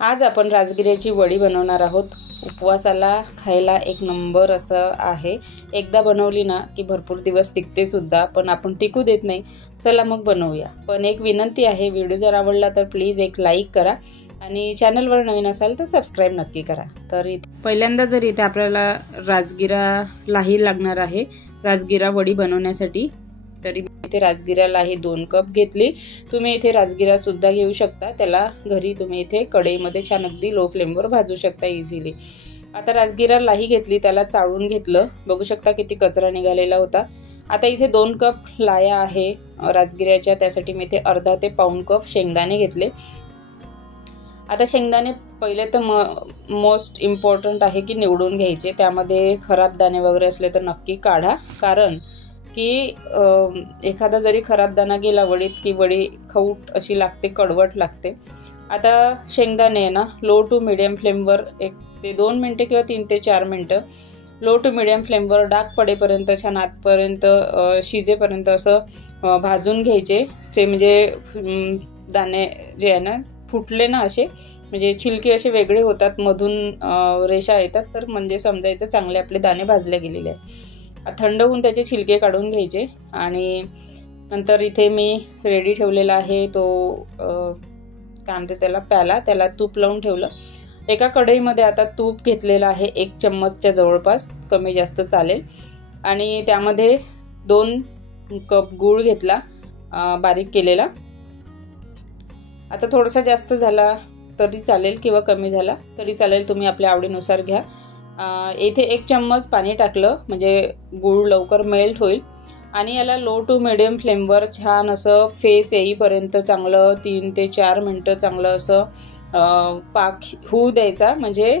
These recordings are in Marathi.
आज आपण राजगिऱ्याची वडी बनवणार आहोत। उपवासाला खायला एक नंबर असं आहे। एकदा बनवली ना की भरपूर दिवस टिकते सुद्धा, पण आपण टिकू देत नाही। चला मग बनवूया। पण एक विनंती आहे, व्हिडिओ जर आवडला तर प्लीज एक लाईक करा आणि चॅनलवर नवीन असाल तर सबस्क्राइब नक्की करा। तर पहिल्यांदा जर इथे आपल्याला राजगिरा लाही लागणार आहे राजगिरा वडी बनवण्यासाठी। तरी इथे राजगिरा लाही 2 कप घेतली। तुम्ही इथे राजगिरा सुद्धा घेऊ शकता, त्याला घरी तुम्ही इथे कढईमध्ये छान अगदी लो फ्लेमवर भाजू शकता इझिली। आता राजगिरा लाही घेतली, त्याला चाळून घेतलं। बघू शकता किती कचरा निघालेला होता। आता इथे 2 कप लाया आहे राजगिऱ्याच्या, त्यासाठी मी इथे अर्धा ते पाऊण कप शेंगदाणे घेतले। आता शेंगदाणे पहिले तर मोस्ट इम्पॉर्टंट आहे की निवडून घ्यायचे, त्यामध्ये खराब दाणे वगैरे असले तर नक्की काढा, कारण की एखादा जरी खराब दाणा गेला वडीत की वडी खवट अशी लागते, कडवट लागते। आता शेंगदाणे आहे ना लो टू मीडियम फ्लेमवर 1 ते 2 मिनिटं किंवा 3 ते 4 मिनिटं लो टू मीडियम फ्लेमवर डाग पडेपर्यंत छान आतपर्यंत शिजेपर्यंत असं भाजून घ्यायचे। ते म्हणजे दाणे जे आहे ना फुटले ना असे, म्हणजे छिलके असे वेगळे होतात, मधून रेषा येतात, तर म्हणजे समजायचं चांगले आपले दाणे भाजले गेलेले आहे। थंड होऊन त्याचे छिलके काढून घ्यायचे आणि नंतर इथे मी रेडी ठेवलेला आहे तो काय म्हणते त्याला प्याला, त्याला तूप लावून ठेवलं। एका कढईमध्ये आता तूप घेतलेलं आहे 1 चम्मचच्या जवळपास, कमी जास्त चालेल। आणि त्यामध्ये 2 कप गूळ घेतला बारीक केलेला। आता थोडासा जास्त झाला तरी चालेल किंवा कमी झाला तरी चालेल, तुम्ही आपल्या आवडीनुसार घ्या। इथे 1 चम्मच पाणी टाकलं म्हणजे गूळ लवकर मेल्ट होईल। आणि याला लो टू मीडियम फ्लेमवर छान असं फेस येईपर्यंत चांगलं 3 ते 4 मिनिटं चांगलं असं पाक होऊ द्यायचा, म्हणजे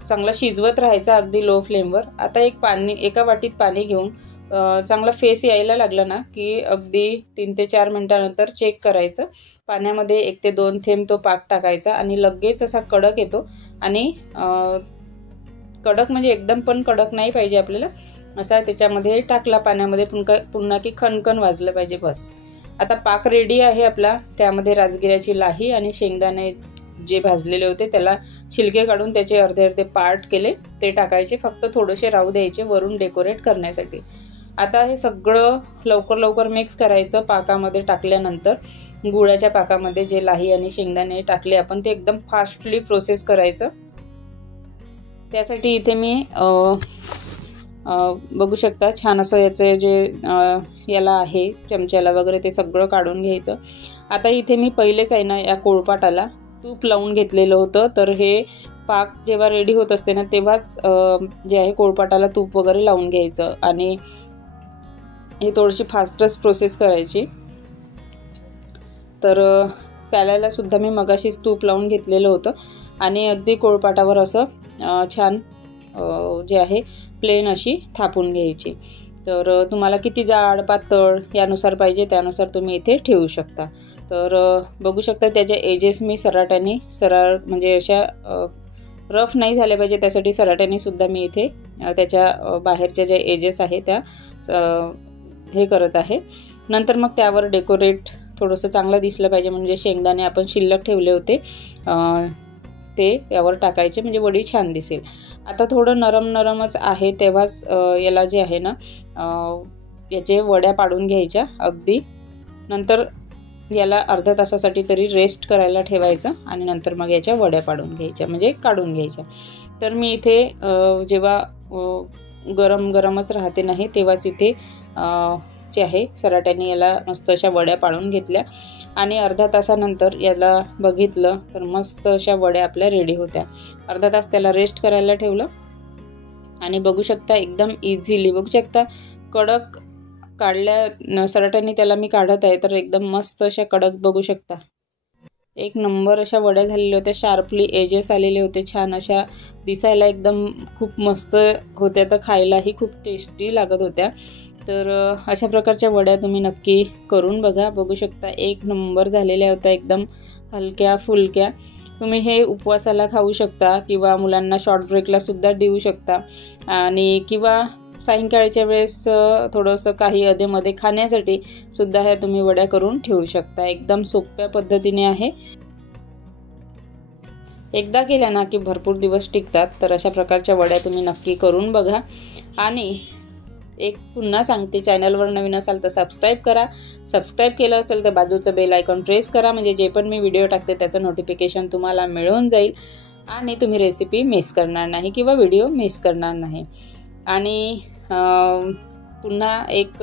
चांगला शिजवत राहायचा अगदी लो फ्लेमवर। आता एका वाटीत पाणी घेऊन चांगला फेस यायला लागला ना की अगदी 3 ते 4 मिनिटानंतर चेक करायचं। पाण्यामध्ये 1 ते 2 थेंब तो पाक टाकायचा आणि लगेच असा कडक येतो। आणि कडक म्हणजे एकदम पण कडक नाही पाहिजे आपल्याला, असा त्याच्यामध्ये टाकला पाण्यामध्ये पुन्हा की खणखण वाजलं पाहिजे, बस। आता पाक रेडी आहे आपला। त्यामध्ये राजगिऱ्याची लाही आणि शेंगदाणे जे भाजलेले होते त्याला छिलके काढून त्याचे अर्धे अर्धे पार्ट केले, ते टाकायचे, फक्त थोडेसे राहू द्यायचे वरून डेकोरेट करण्यासाठी। आता हे सगळं लवकर लवकर मिक्स करायचं। पाकामध्ये टाकल्यानंतर गुळाच्या पाकामध्ये जे लाही आणि शेंगदाणे टाकले आपण ते एकदम फास्टली प्रोसेस करायचं। त्यासाठी इथे मी बघू शकता छान असं याचं जे याला आहे चमच्याला वगैरे ते सगळं काढून घ्यायचं। आता इथे मी पहिलेच आहे ना या कोळपाटाला तूप लावून घेतलेलं होतं, तर हे पाक जेव्हा रेडी होत असते ना तेव्हाच जे आहे कोळपाटाला तूप वगैरे लावून घ्यायचं आणि हे थोडीशी फास्टच प्रोसेस करायची। तर प्याल्याला सुद्धा मी मगाशीच तूप लावून घेतलेलं होतं आणि अगदी कोळपाटावर असं छान जे आहे प्लेन अशी थापून घ्यायची। तर तुम्हाला किती जाड पातळ यानुसार पाहिजे त्यानुसार तुम्ही इथे ठेवू शकता। तर बघू शकता त्याच्या एजेस मी सराट्याने सरळ म्हणजे अशा रफ नाही झाल्या पाहिजे, त्यासाठी सराट्याने सुद्धा मी इथे त्याच्या बाहेरच्या ज्या एजेस आहे त्या हे करत आहे। नंतर मग त्यावर डेकोरेट थोडंसं चांगलं दिसलं पाहिजे, म्हणजे शेंगदाणे आपण शिल्लक ठेवले होते ते यावर टाकायचे, म्हणजे वडी छान दिसेल। आता थोडं नरमच आहे तेव्हाच याला जे आहे ना याचे वड्या पाडून घ्यायच्या अगदी। नंतर याला अर्ध्या तासासाठी तरी रेस्ट करायला ठेवायचं आणि नंतर मग याच्या वड्या पाडून घ्यायच्या, म्हणजे काढून घ्यायच्या। तर मी इथे जेव्हा गरमच राहते नाही तेव्हाच इथे जे आहे सराट्याने याला मस्त अशा वड्या पाडून घेतल्या आणि अर्ध्या तासानंतर याला बघितलं तर मस्त अशा वड्या आपल्या रेडी होत्या। अर्धा तास त्याला रेस्ट करायला ठेवलं आणि बघू शकता एकदम इझिली बघू शकता कडक काढल्या सराट्याने त्याला मी काढत आहे, तर एकदम मस्त अशा कडक बघू शकता एक नंबर अशा वड्या झालेल्या होत्या, शार्पली एजेस आलेले होते, छान अशा दिसायला एकदम खूप मस्त होत्या, तर खायलाही खूप टेस्टी लागत होत्या। तर अशा प्रकारच्या वड्या तुम्ही नक्की करून बघा। बघू शकता एक नंबर झालेल्या होत्या, एकदम हलक्या फुलक्या। तुम्ही हे उपवासाला खाऊ शकता किंवा मुलांना शॉर्ट ब्रेकला सुद्धा देऊ शकता आणि किंवा सायंकाळच्या वेळेस थोडंसं काही अधेमध्ये खाण्यासाठी सुद्धा ह्या तुम्ही वड्या करून ठेवू शकता। एकदम सोप्या पद्धतीने आहे। एकदा केल्या ना की भरपूर दिवस टिकतात। तर अशा प्रकारच्या वड्या तुम्ही नक्की करून बघा। आणि एक पुन्हा सांगते, चॅनलवर नवीन असाल तर सबस्क्राईब करा। सबस्क्राईब केलं असेल तर बाजूचं बेल आयकॉन प्रेस करा, म्हणजे जे पण मी व्हिडिओ टाकते त्याचं नोटिफिकेशन तुम्हाला मिळून जाईल आणि तुम्ही रेसिपी मिस करणार नाही किंवा व्हिडिओ मिस करणार नाही। आणि पुन्हा एक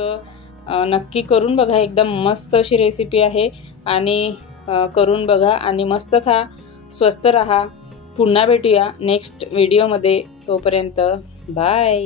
नक्की करून बघा, एकदम मस्त अशी रेसिपी आहे आणि करून बघा आणि मस्त खा, स्वस्त रहा। पुन्हा भेटूया नेक्स्ट व्हिडिओमध्ये, तोपर्यंत बाय।